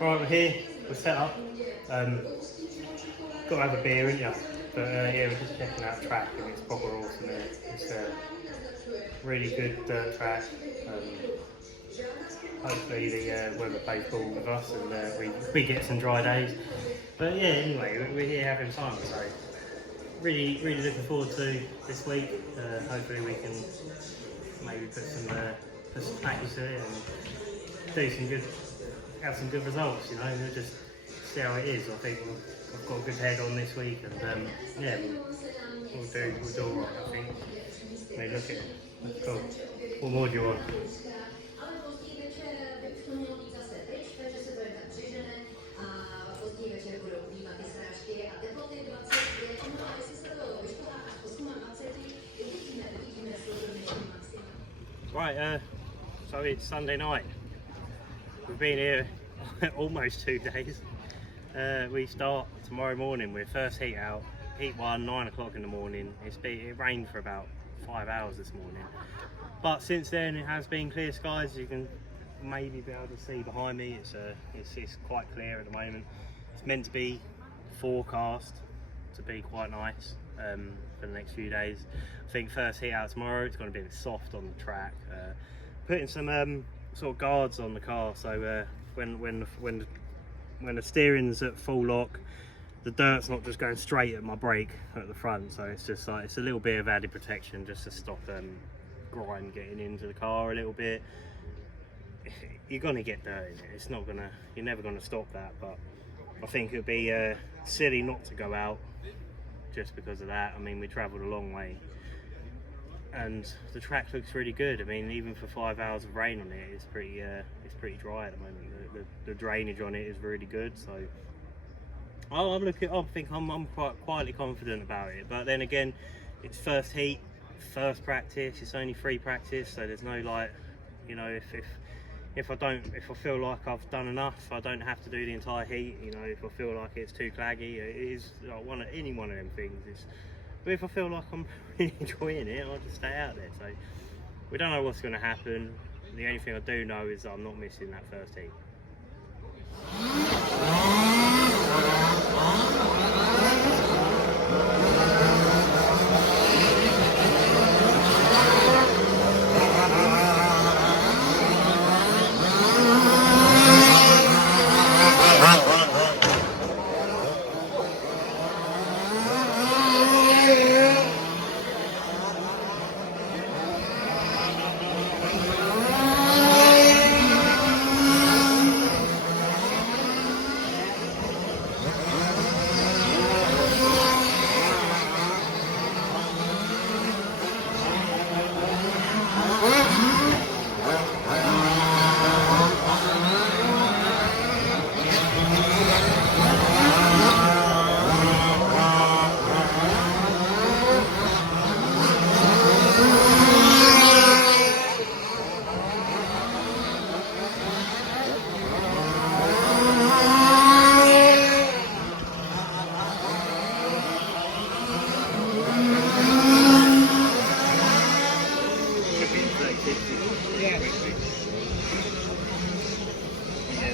Right, we're here, we're set up. Got to have a beer, ain't you? But yeah, we're just checking out the track and it's proper awesome here. It's a really good dirt track. Hopefully the weather plays ball with us and we get some dry days. But yeah, anyway, we're here having fun, so really looking forward to this week. Hopefully we can maybe put some package to it and do some good, have some good results. You know, we'll just see how it is. I think I've got a good head on this week, and yeah, we'll do all right. I think. Maybe look at it. That's cool. What more do you want? Right, so it's Sunday night. We've been here almost 2 days. We start tomorrow morning with first heat out. Heat 1, 9 o'clock in the morning. It rained for about 5 hours this morning. But since then it has been clear skies. You can maybe be able to see behind me. It's quite clear at the moment. It's meant to be forecast to be quite nice for the next few days. I think first heat out tomorrow, it's going to be a bit soft on the track. Putting some sort of guards on the car, so when the steering's at full lock, the dirt's not just going straight at my brake at the front. So it's just like, it's a little bit of added protection just to stop grime getting into the car a little bit. You're gonna get dirt in it. It's not gonna. You're never gonna stop that. But I think it'd be silly not to go out just because of that. I mean, we travelled a long way, and the track looks really good. I mean, even for 5 hours of rain on it, it's pretty dry at the moment. The drainage on it is really good. So I think I'm quite quietly confident about it. But then again, it's first heat, first practice. It's only free practice, so there's no, like, you know, if I feel like I've done enough, I don't have to do the entire heat. You know, if I feel like it's too claggy, it is like any one of them things. But if I feel like I'm really enjoying it, I'll just stay out there. So we don't know what's going to happen. The only thing I do know is that I'm not missing that first heat.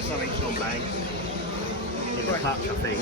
Something's gone bang in the clutch, I think.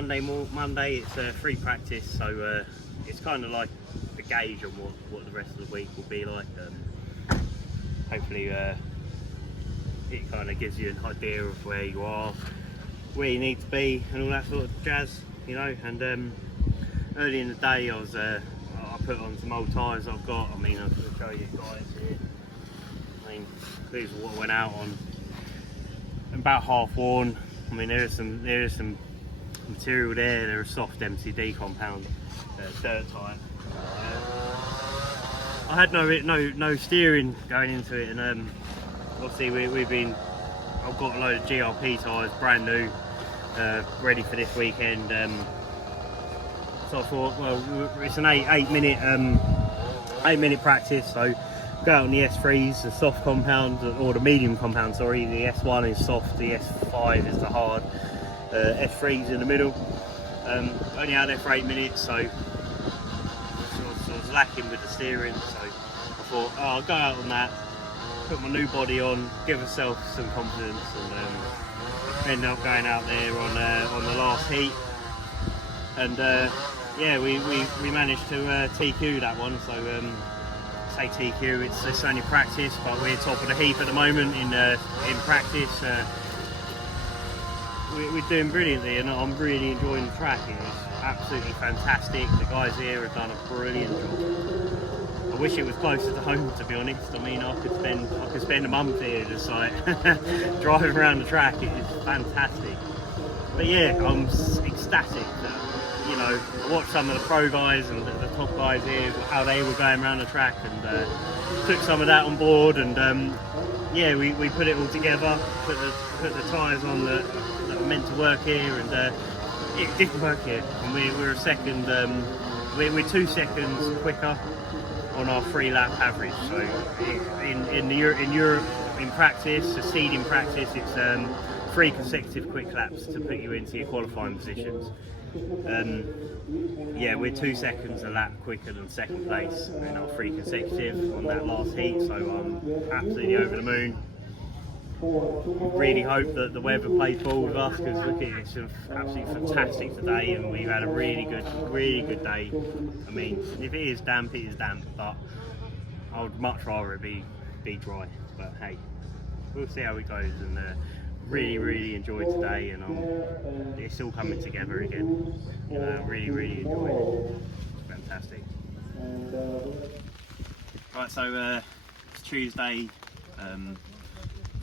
Monday it's free practice, so it's kind of like the gauge on what the rest of the week will be like. Hopefully it kind of gives you an idea of where you are, where you need to be, and all that sort of jazz, you know. And early in the day I put on some old tyres I've got. I mean, I'll show you guys here. I mean, these are what I went out on. About half worn. I mean, there is some material there. They're a soft MCD compound dirt tyre. I had no steering going into it, and obviously I've got a load of GRP tyres, brand new, ready for this weekend. So I thought, well, it's an 8 minute practice, so go out on the S3s, the soft compound, or the medium compound, sorry. The S1 is soft, the S5 is the hard, S3's in the middle. Only out there for 8 minutes, so I was lacking with the steering, so I thought, oh, I'll go out on that, put my new body on, give myself some confidence, and ended up going out there on the last heat. And yeah, we managed to TQ that one. So say TQ, it's only practice, but we're top of the heap at the moment in practice. We're doing brilliantly, and I'm really enjoying the track. It's absolutely fantastic. The guys here have done a brilliant job. I wish it was closer to home, to be honest. I mean, I could spend a month here just like driving around the track. It is fantastic. But yeah, I'm ecstatic that, you know, I watched some of the pro guys and the top guys here, how they were going around the track, and took some of that on board. And yeah, we put it all together, put the tyres on that were meant to work here, and it didn't work here. And we're a second, we're 2 seconds quicker on our 3-lap average. So in Europe, in practice, the seeding practice, it's 3 consecutive quick laps to put you into your qualifying positions. Yeah, we're 2 seconds a lap quicker than second place in our 3 consecutive on that last heat, so I'm absolutely over the moon. Really hope that the weather plays ball with us, because look at it, it's absolutely fantastic today, and we've had a really good day. I mean, if it is damp, it is damp, but I would much rather it be dry. But hey, we'll see how it goes. And really enjoyed today, and it's all coming together again. You know, really enjoyed it. It's fantastic. Right, so it's Tuesday,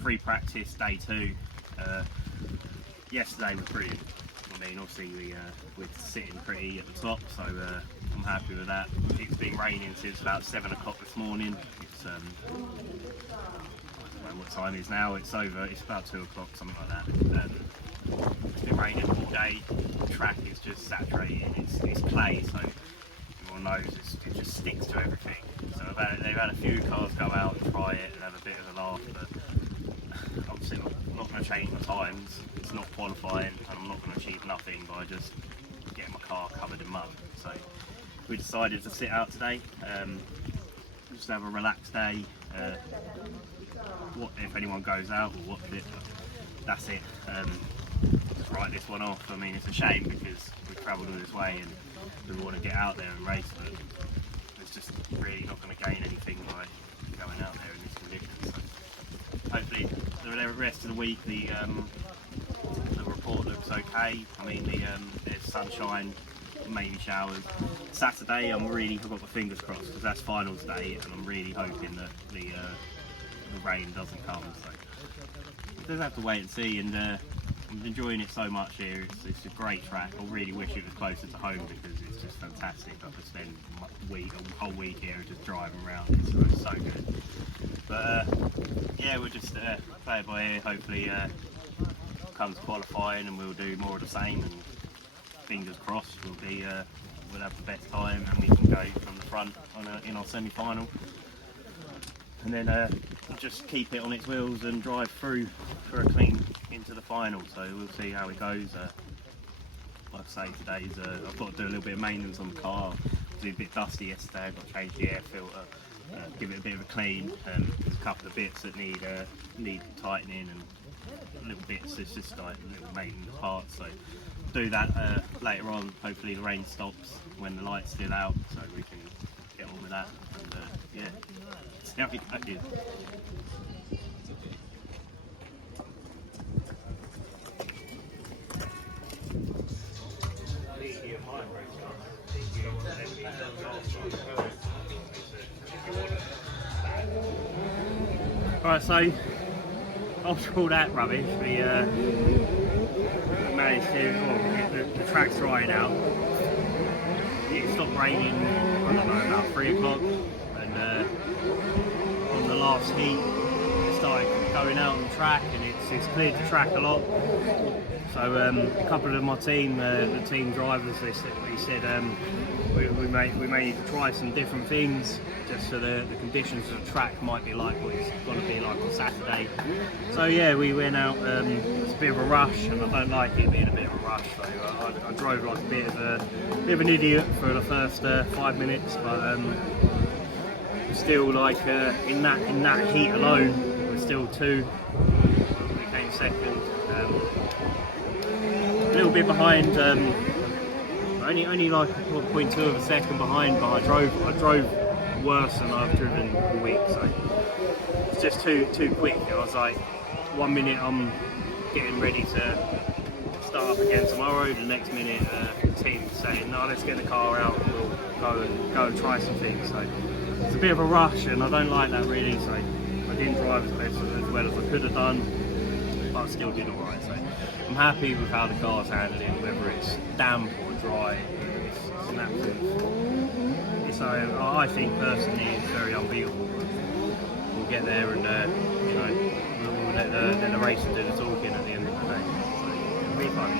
free practice day 2. Yesterday was brilliant. I mean, obviously we're sitting pretty at the top, so I'm happy with that. It's been raining since about 7 o'clock this morning. It's I don't know what time it is now. It's about 2 o'clock, something like that. It's been raining all day. The track is just saturated. It's clay, so everyone knows it just sticks to everything. So they've had a few cars go out and try it and have a bit of a laugh, but obviously I'm not going to change my times. It's not qualifying, and I'm not going to achieve nothing by just getting my car covered in mud. So we decided to sit out today, just have a relaxed day. What if anyone goes out, or what if that's it. Just write this one off. I mean, it's a shame because we've travelled all this way and we want to get out there and race, but it's just really not going to gain anything by going out there in this condition. So hopefully the rest of the week the report looks okay. I mean, there's sunshine, maybe showers. Saturday I've got my fingers crossed, because that's finals day, and I'm really hoping that the rain doesn't come. So we just have to wait and see, and I'm enjoying it so much here. It's a great track. I really wish it was closer to home, because it's just fantastic. I could spend a whole week here just driving around. It's so good. But yeah, we'll just play it by ear. Hopefully comes qualifying and we'll do more of the same, and fingers crossed we'll have the best time and we can go from the front in our semi-final, and then just keep it on its wheels and drive through for a clean into the final. So we'll see how it goes. Like I say, today's I've got to do a little bit of maintenance on the car. It was a bit dusty yesterday. I've got to change the air filter, give it a bit of a clean. There's a couple of bits that need tightening, and little bits. It's just like little maintenance parts. So do that later on. Hopefully the rain stops when the light's still out, so we can get on with that. And yeah, see how it goes. Right, so after all that rubbish, we managed to get the track drying out. It stopped raining, I don't know, about 3 o'clock, and on the last heat it started going out on the track, and it's cleared the track a lot. So a couple of my team, the team drivers, they said we may need to try some different things just so the conditions of the track might be like what it's going to be like on Saturday. So yeah, we went out. It's a bit of a rush, and I don't like it being a bit of a rush. So I drove like a bit of an idiot for the first 5 minutes, but still like in that heat alone, we're still 2. We came second. A little bit behind. Only like 0.2 of a second behind, but I drove worse than I've driven all week, so it's just too quick. I was like, 1 minute I'm getting ready to start up again tomorrow, the next minute the team saying, no, let's get the car out and we'll go and try some things. So it's a bit of a rush, and I don't like that really, so I didn't drive as well as I could have done, but I still did alright. So I'm happy with how the car's handling, whether it's damp or dry. It's an absolute. So I think personally it's very unbeatable. We'll get there, and we'll let the racing do the talking at the end of the day. So it'll be fun.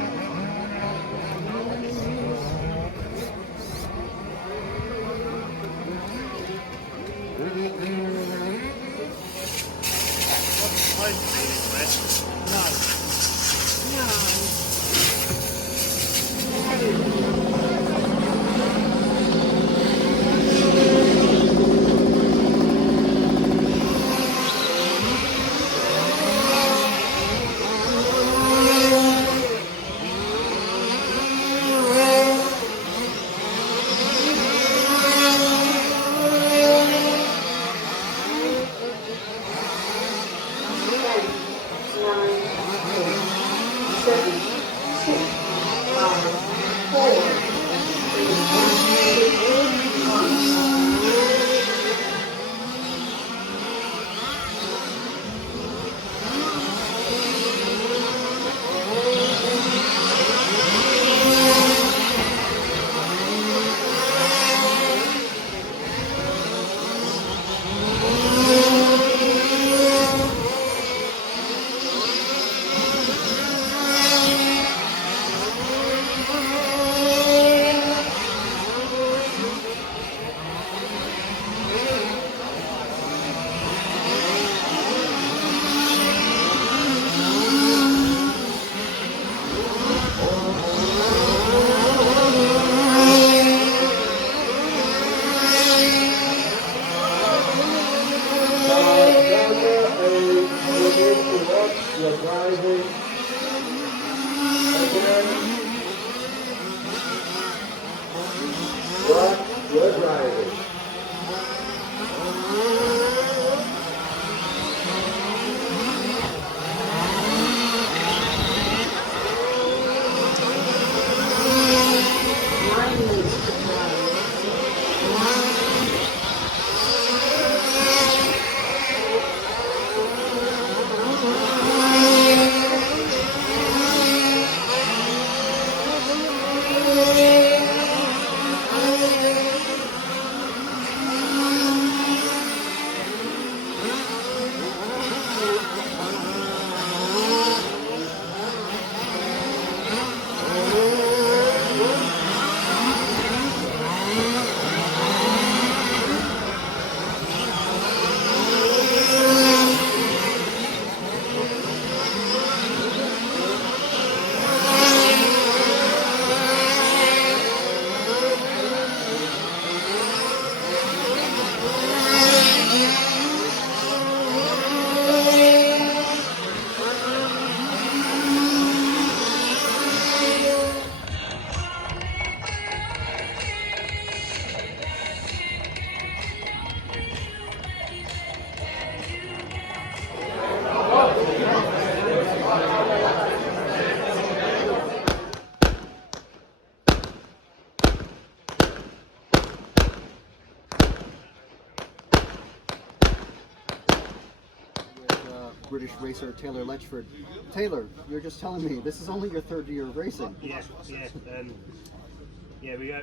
British racer Taylor Letchford. Taylor, you're just telling me this is only your third year of racing. Yeah.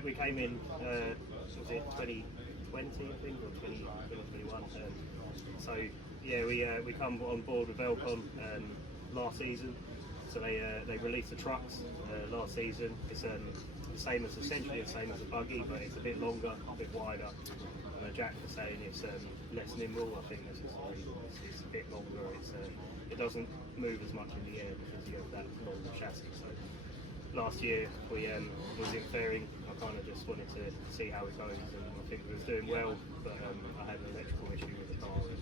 We came in. Was it 2020, I think, or 2021? So yeah, we come on board with Elcon last season. So they released the trucks last season. It's essentially the same as a buggy, but it's a bit longer, a bit wider. Jack was saying it's less nimble. I think it's a bit longer. It doesn't move as much in the air because you have that longer chassis. So last year we was in fairing. I kind of just wanted to see how it goes, and I think we was doing well. But I had an electrical issue with the car, and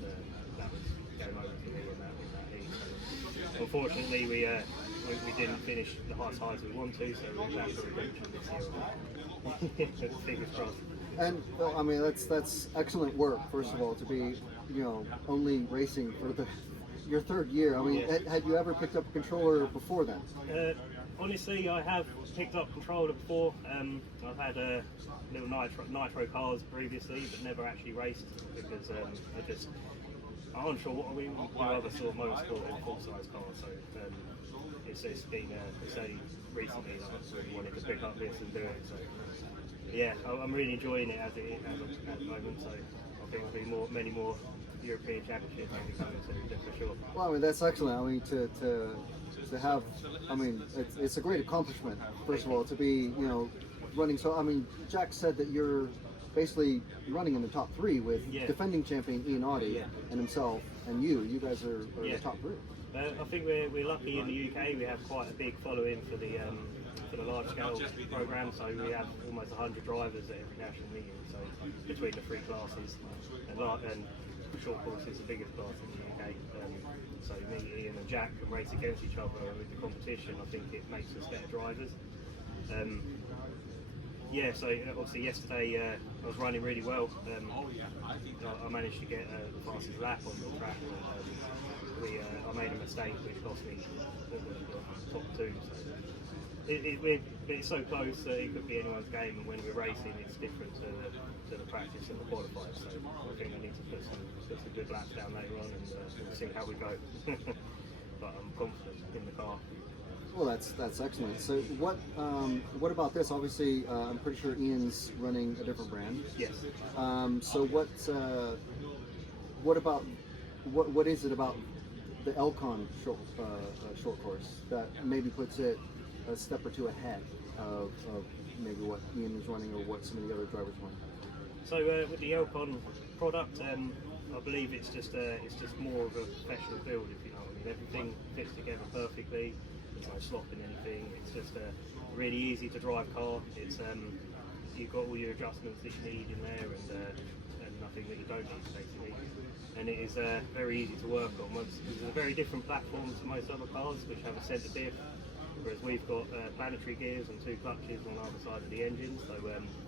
that was game over for me in that heat. So unfortunately, we didn't finish as high as we want to. So we're back for redemption this year. Fingers crossed. And well, I mean that's excellent work. First of all, to be only racing for your third year. I mean, had you ever picked up a controller before then? Honestly, I have picked up controller before. I've had little nitro cars previously, but never actually raced because I'm unsure what we do other sort of motorsport in full-size cars. So it's been only recently that I really wanted to pick up this and do it. So. Yeah, I'm really enjoying it as it is at the moment, so I think there'll be many more European Championships coming to for sure. Well, I mean, that's excellent. I mean, to have, I mean, it's a great accomplishment, first of all, to be, running. So, I mean, Jack said that you're basically running in the top three with defending champion Ian Audie and himself and you. You guys are the top three. I think we're lucky in the UK. We have quite a big following for the large-scale program, so we have almost 100 drivers at every national meeting. So between the three classes, and short course is the biggest class in the UK. So me, Ian, and Jack can race against each other with the competition. I think it makes us better drivers. So obviously yesterday I was running really well. I managed to get the fastest lap on the track. I made a mistake which cost me the top two. So it's so close that it could be anyone's game, and when we're racing it's different to the practice and the qualifiers. So I think I need to put some good laps down later on, and we'll see how we go. But I'm confident in the car. Well, that's excellent. So what about this? Obviously, I'm pretty sure Ian's running a different brand. Yes. So what is it about the Elcon short course that maybe puts it a step or two ahead of maybe what Ian is running or what some of the other drivers run? So with the Elcon product, I believe it's just more of a professional build, if you know what I mean. Everything fits together perfectly. There's no slop in anything. It's just a really easy to drive car. It's you've got all your adjustments that you need in there, and nothing that you don't need basically. And it is very easy to work on. It's a very different platform to most other cars, which have a centre diff. Whereas we've got planetary gears and two clutches on either side of the engine, so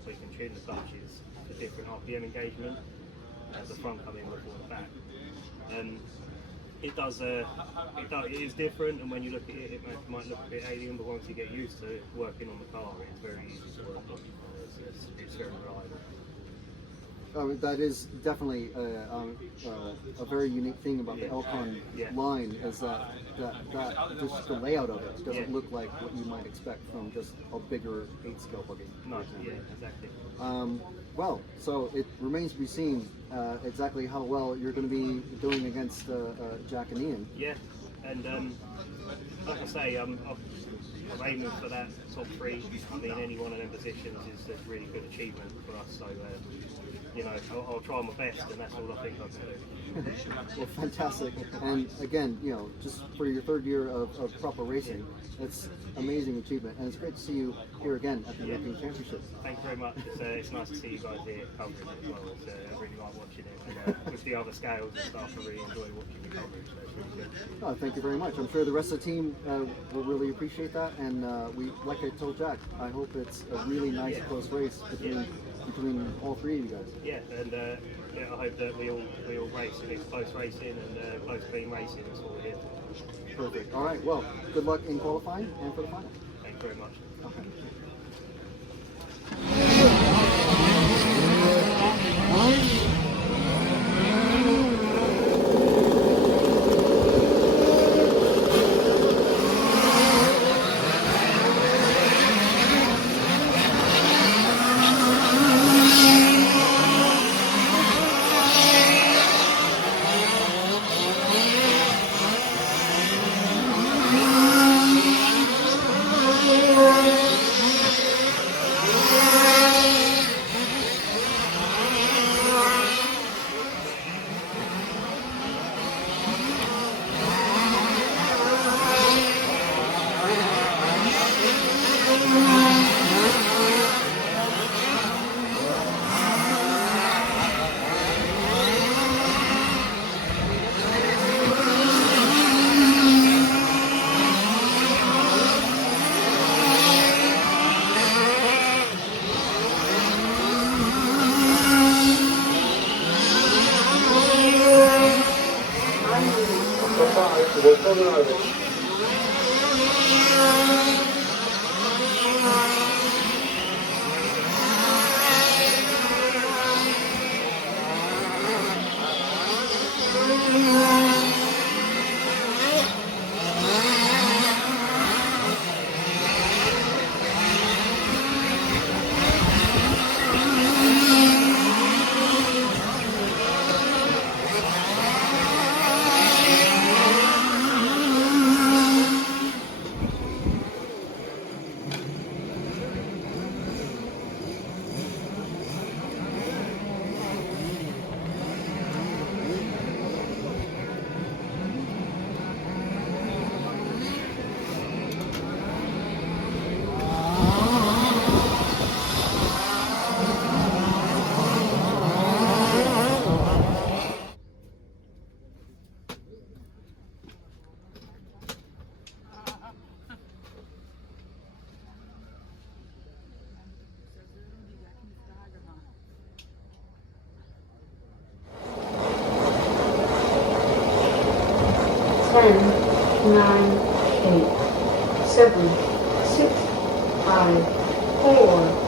we can tune the clutches for different RPM engagement, the front coming before the back. It is different, and when you look at it, it might look a bit alien, but once you get used to working on the car, it's very easy to work on. It's very reliable. That is definitely a very unique thing about the Elcon line, is that just the layout of it doesn't look like what you might expect from just a bigger 8-scale buggy. No, exactly. Well, so it remains to be seen exactly how well you're going to be doing against Jack and Ian. Yeah, and like I say, I'm aiming for that top three. I mean, any one of them positions is a really good achievement for us. So, I'll try my best, and that's all I think I can do. Well, fantastic. And again, just for your third year of proper racing, it's amazing achievement, and it's great to see you here again at the European Championships. Thank you very much. It's nice to see you guys here covering it as well. I really like watching it, and with the other scales and stuff, I really enjoy watching the coverage. So it's really good. Oh, thank you very much. I'm sure the rest of the team will really appreciate that, and like I told Jack, I hope it's a really nice close race between all three of you guys. Yeah, and I hope that we all race, and it's close racing and close clean racing. That's what we're here for. Perfect. All right. Well, good luck in qualifying and for the final. Thank you very much. Okay. Golden over. Ten, nine, 8, 7, 6, 5, 4.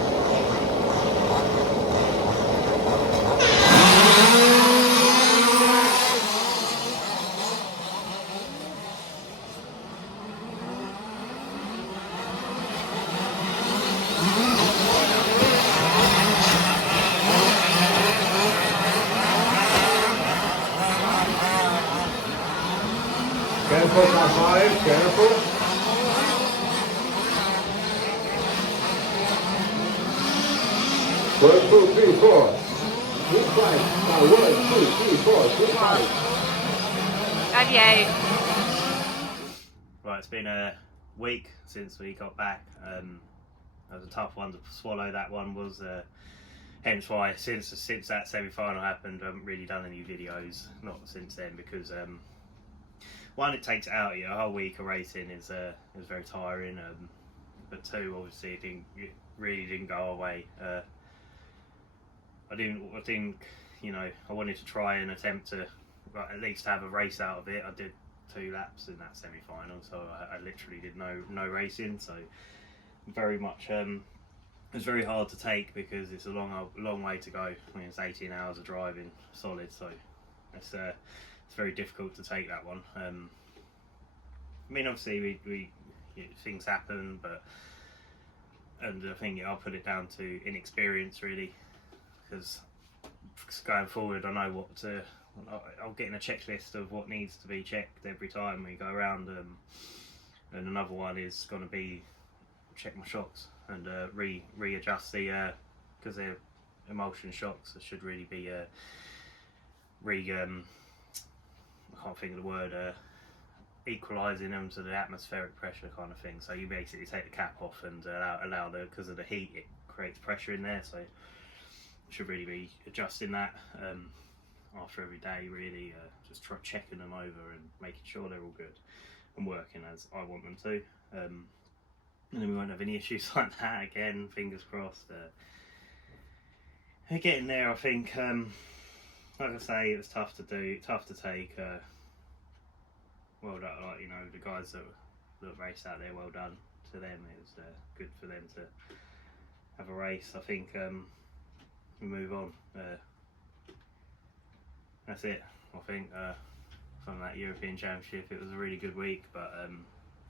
Careful, now 5, careful. One, two, three, four. Three, five. Now 1, 2, 3, 4, 3, 5. Adieu. Right, it's been a week since we got back. It was a tough one to swallow. That one was, hence why since that semi-final happened, I haven't really done any videos. Not since then, because one, it takes it out of you. A whole week of racing is very tiring. But two, obviously, it really didn't go our way. I think, you know, I wanted to try and attempt to at least have a race out of it. I did 2 laps in that semi-final, so I literally did no racing. So very much, it was very hard to take because it's a long way to go. I mean, it's 18 hours of driving solid, so it's very difficult to take that one. I mean, obviously we things happen, and I think I'll put it down to inexperience really, because going forward I know what to. I'll get in a checklist of what needs to be checked every time we go around, and another one is going to be check my shocks and readjust the because they're emulsion shocks. It should really be I can't think of the word, equalising them to the atmospheric pressure kind of thing. So you basically take the cap off and allow because of the heat, it creates pressure in there. So should really be adjusting that after every day, really. Just try checking them over and making sure they're all good and working as I want them to. And then we won't have any issues like that again, fingers crossed. Getting there, I think. Like I say, it was tough to take. Well done, like, you know, the guys that raced out there, well done to them. It was good for them to have a race. I think we move on. That's it. I think from that European Championship, it was a really good week, but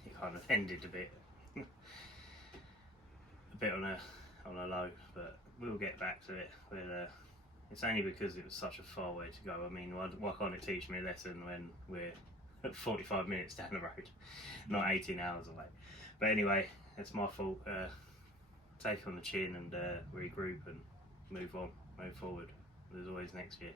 it kind of ended a bit on a low. But we'll get back to it. It's only because it was such a far way to go. I mean, why can't it teach me a lesson when we're 45 minutes down the road, not 18 hours away? But anyway, it's my fault. Take it on the chin and regroup and move forward. There's always next year.